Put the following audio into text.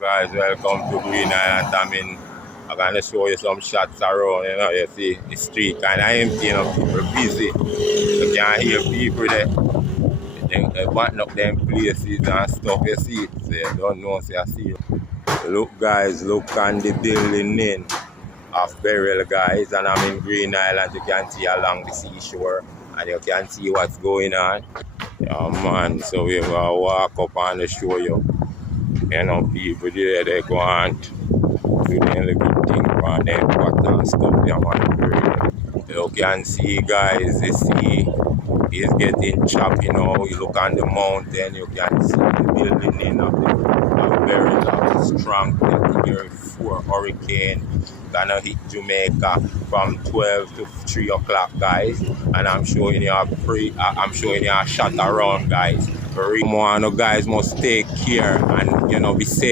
Guys, welcome to Green Island. I'm gonna show you some shots around. You see the street kind of empty. People busy. You can't hear people there. They button up them places and stuff. You see it. So you don't know. So you see it. Look, guys, look on the building in of Burial, guys, and I'm in Green Island. You can see along the seashore, and you can see what's going on. Yeah, man. So we're gonna walk up and show you. People there, they go on do the little thing on them pot and stuff. Yeah, man. You can see, guys, the sea is getting choppy now. You look on the mountain, you can see the building in of the very strong category 4 hurricane gonna hit Jamaica from 12 to 3 o'clock, guys. And I'm showing you a shot around, guys. Come on, guys, must take care and be safe.